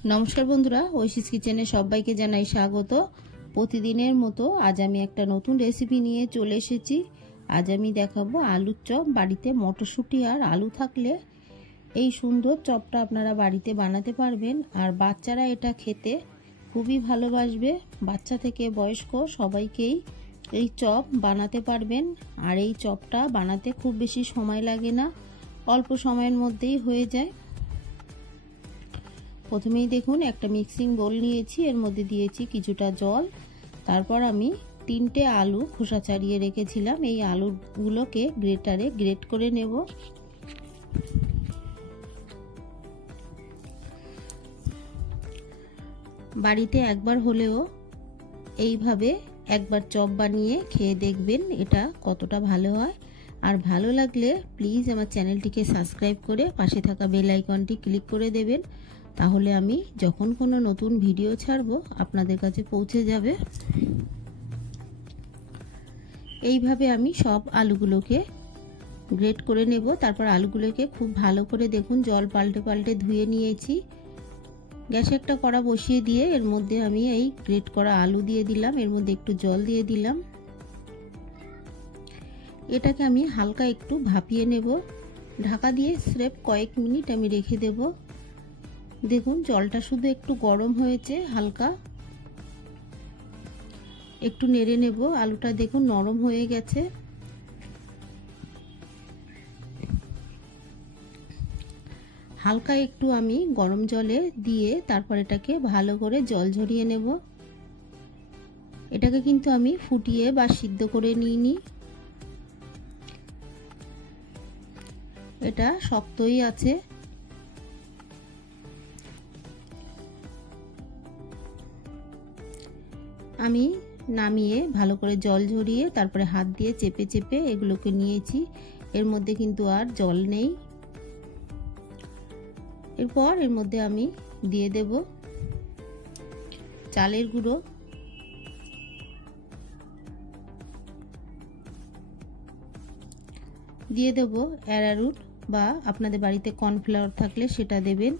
नमस्कार बंधुरा ঐশীস किचेने सबाइके जानाई स्वागत। प्रतिदिनेर मतो आज आमी एकटा नतून रेसिपि निये चले एसेछि। आज आमी देखाबो आलुर चप। बाड़ीते मटरशुटी और आलू थाकले এই সুন্দর চপটা আপনারা বাড়িতে বানাতে পারবেন আর বাচ্চারা এটা খেতে খুবই ভালোবাসবে। বাচ্চা থেকে বয়স্ক সবাইকেই এই চপ বানাতে পারবেন আর এই চপটা বানাতে খুব বেশি সময় লাগে না, অল্প সময়ের মধ্যেই হয়ে যায়। প্রথমেই দেখুন একটা মিক্সিং বোল নিয়েছি, এর মধ্যে দিয়েছি কিছুটা জল। তারপর আমি 3টে আলু খোসা ছাড়িয়ে রেখেছিলাম, এই আলুগুলোকে গ্রেটারে গ্রেট করে নেব। বাড়িতে একবার হলেও এইভাবে একবার চপ বানিয়ে খেয়ে দেখবেন এটা কতটা ভালো হয়। আর ভালো লাগলে প্লিজ আমার চ্যানেলটিকে সাবস্ক্রাইব করে পাশে থাকা বেল আইকনটি ক্লিক করে দেবেন, তাহলে আমি যখন কোনো নতুন ভিডিও ছাড়বো আপনাদের কাছে পৌঁছে যাবে। এইভাবে আমি সব আলুগুলোকে গ্রেট করে নেব। তারপর আলুগুলোকে খুব ভালো করে দেখুন জল পাল্টে পাল্টে ধুয়ে নিয়েছি। গ্যাসে একটা কড়া বসিয়ে দিয়ে এর মধ্যে আমি এই গ্রেট করা আলু দিয়ে দিলাম, এর মধ্যে একটু জল দিয়ে দিলাম। এটাকে আমি হালকা একটু ভাপিয়ে নেব। ঢাকা দিয়ে স্রেফ কয়েক মিনিট আমি রেখে দেব। দেখুন জলটা শুধু একটু গরম হয়েছে, হালকা একটু নেড়ে নেব। আলুটা দেখুন নরম হয়ে গেছে। হালকা একটু আমি গরম জলে দিয়ে তারপর এটাকে ভালো করে জল ঝরিয়ে নেব। এটাকে কিন্তু আমি ফুটিয়ে বা সিদ্ধ করে নিইনি, এটা শক্তই আছে। আমি নামিয়ে ভালো করে জল ঝরিয়ে তারপরে হাত দিয়ে চেপে চেপে এগুলোকে নিয়েছি। এর মধ্যে কিন্তু আর জল নেই। এরপর এর মধ্যে আমি দিয়ে দেব চালের গুঁড়ো, দিয়ে দেব অ্যারারুট বা আপনাদের বাড়িতে কর্নফ্লাওয়ার থাকলে সেটা দেবেন।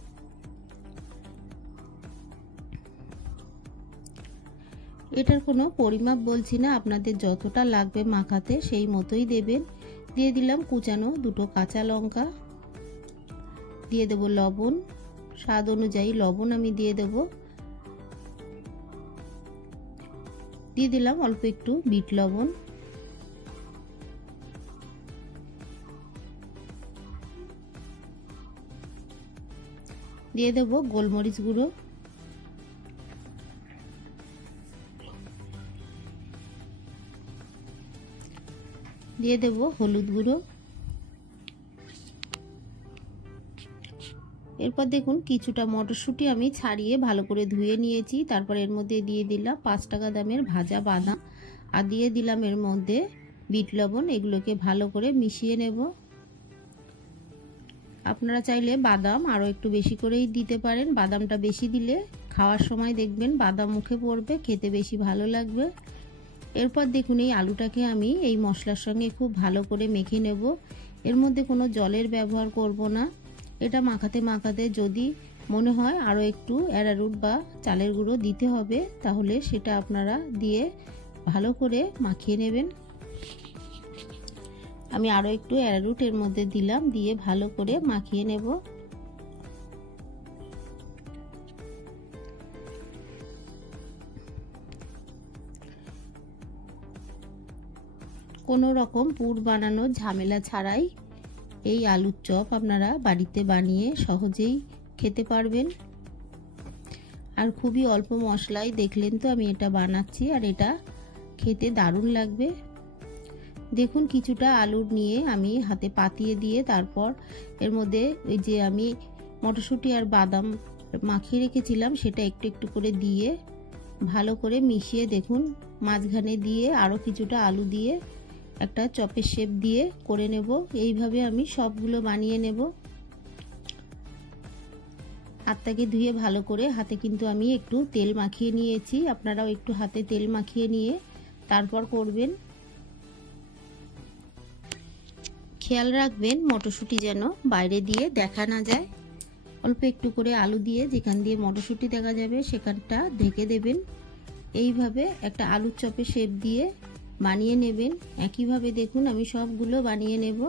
এটার কোনো পরিমাপ বলছি না, আপনাদের যতটা লাগবে মাখাতে সেই মতোই দেবেন। দিয়ে দিলাম কুচানো 2টো কাঁচা লঙ্কা, দিয়ে দেব লবণ, স্বাদ অনুযায়ী লবণ আমি দিয়ে দেব। দিয়ে দিলাম অল্প একটু বিট লবণ, দিয়ে দেব গোলমরিচ গুঁড়ো, দিয়ে দেব হলুদ গুঁড়ো। এরপর দেখুন কিছুটা মটরশুঁটি আমি ছাড়িয়ে ভালো করে ধুয়ে নিয়েছি। তারপর এর মধ্যে দিয়ে দিলাম 5 টাকা দামের ভাজা বাদাম আর দিয়ে দিলাম এর মধ্যে বিট লবণ। এগুলোকে ভালো করে মিশিয়ে নেব। আপনারা চাইলে বাদাম আরও একটু বেশি করেই দিতে পারেন। বাদামটা বেশি দিলে খাওয়ার সময় দেখবেন বাদাম মুখে পড়বে, খেতে বেশি ভালো লাগবে। এরপর দেখুন এই আলুটাকে আমি এই মশলার সঙ্গে খুব ভালো করে মেখে নেব। এর মধ্যে কোনো জলের ব্যবহার করব না। এটা মাখাতে মাখাতে যদি মনে হয় আরও একটু অ্যারারুট বা চালের গুঁড়ো দিতে হবে তাহলে সেটা আপনারা দিয়ে ভালো করে মাখিয়ে নেবেন। আমি আরও একটু অ্যারারুট এর মধ্যে দিলাম, দিয়ে ভালো করে মাখিয়ে নেব। কোনো রকম পুর বানানোর ঝামেলা ছাড়াই এই আলুর চপ আপনারা বাড়িতে বানিয়ে সহজেই খেতে পারবেন। আর খুবই অল্প মশলায় দেখলেন তো আমি এটা বানাচ্ছি, আর এটা খেতে দারুণ লাগবে। দেখুন কিছুটা আলু নিয়ে আমি হাতে পাতিয়ে দিয়ে তারপর এর মধ্যে ওই যে আমি মটরশুঁটি আর বাদাম মাখিয়ে রেখেছিলাম সেটা একটু একটু করে দিয়ে ভালো করে মিশিয়ে দেখুন মাঝখানে দিয়ে আরও কিছুটা আলু দিয়ে একটা চপের শেপ দিয়ে করে নেব। এইভাবে আমি সবগুলো বানিয়ে নেব। হাতটাকে ধুয়ে ভালো করে হাতে কিন্তু আমি একটু তেল মাখিয়ে নিয়েছি, আপনারাও একটু হাতে তেল মাখিয়ে নিয়ে তারপর করবেন। খেয়াল রাখবেন মটরশুঁটি যেন বাইরে দিয়ে দেখা না যায়। অল্প একটু করে আলু দিয়ে যেখান দিয়ে মটরশুঁটি দেখা যাবে সেখানটা ঢেকে দেবেন। এইভাবে একটা আলুর চপের শেপ দিয়ে বানিয়ে নেবেন। একইভাবে দেখুন আমি সবগুলো বানিয়ে নেব।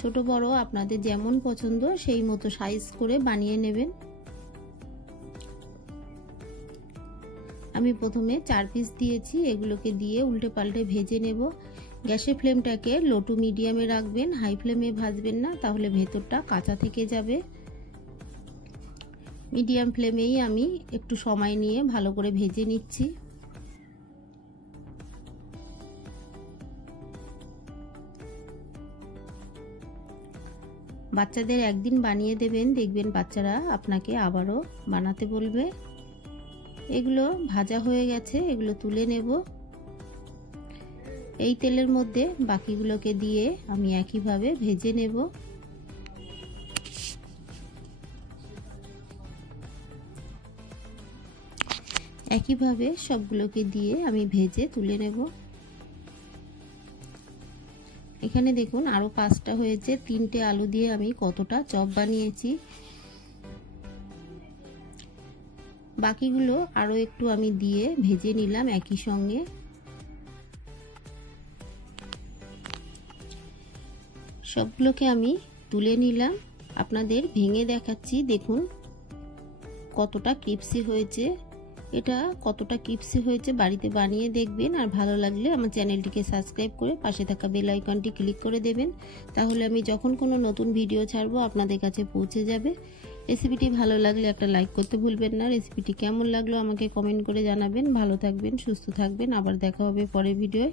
ছোট বড় আপনাদের যেমন পছন্দ সেই মতো সাইজ করে বানিয়ে নেবেন। আমি প্রথমে 4 পিস দিয়েছি, এগুলোকে দিয়ে উল্টে পাল্টে ভেজে নেব। গ্যাসের ফ্লেমটাকে লো টু মিডিয়ামে রাখবেন, হাই ফ্লেমে ভাজবেন না, তাহলে ভেতরটা কাঁচা থেকে যাবে। মিডিয়াম ফ্লেমেই আমি একটু সময় নিয়ে ভালো করে ভেজে নিচ্ছি। বাচ্চাদের একদিন বানিয়ে দেবেন, দেখবেন বাচ্চারা আপনাকে আবারও বানাতে বলবে। এগুলো ভাজা হয়ে গেছে, এগুলো তুলে নেব। এই তেলের মধ্যে বাকিগুলোকে দিয়ে আমি একইভাবে ভেজে নেব। একইভাবে সবগুলোকে দিয়ে আমি ভেজে তুলে নেব। এখানে দেখুন আরো 5টা হয়েছে। 3টে আলু দিয়ে আমি কতটা চপ বানিয়েছি। বাকিগুলো আরো একটু আমি দিয়ে ভেজে নিলাম একই সঙ্গে। সবগুলোকে আমি তুলে নিলাম, আপনাদের ভেঙে দেখাচ্ছি। দেখুন কতটা ক্রিপসি হয়েছে। এটা কতটা ক্রিপসি হয়েছে বাড়িতে বানিয়ে দেখবেন। আর ভালো লাগলে আমার চ্যানেলটিকে সাবস্ক্রাইব করে পাশে থাকা বেল আইকনটি ক্লিক করে দেবেন, তাহলে আমি যখন কোনো নতুন ভিডিও ছাড়বো আপনাদের কাছে পৌঁছে যাবে। রেসিপিটি ভালো লাগলে একটা লাইক করতে ভুলবেন না। রেসিপিটি কেমন লাগলো আমাকে কমেন্ট করে জানাবেন। ভালো থাকবেন, সুস্থ থাকবেন, আবার দেখা হবে পরের ভিডিওয়।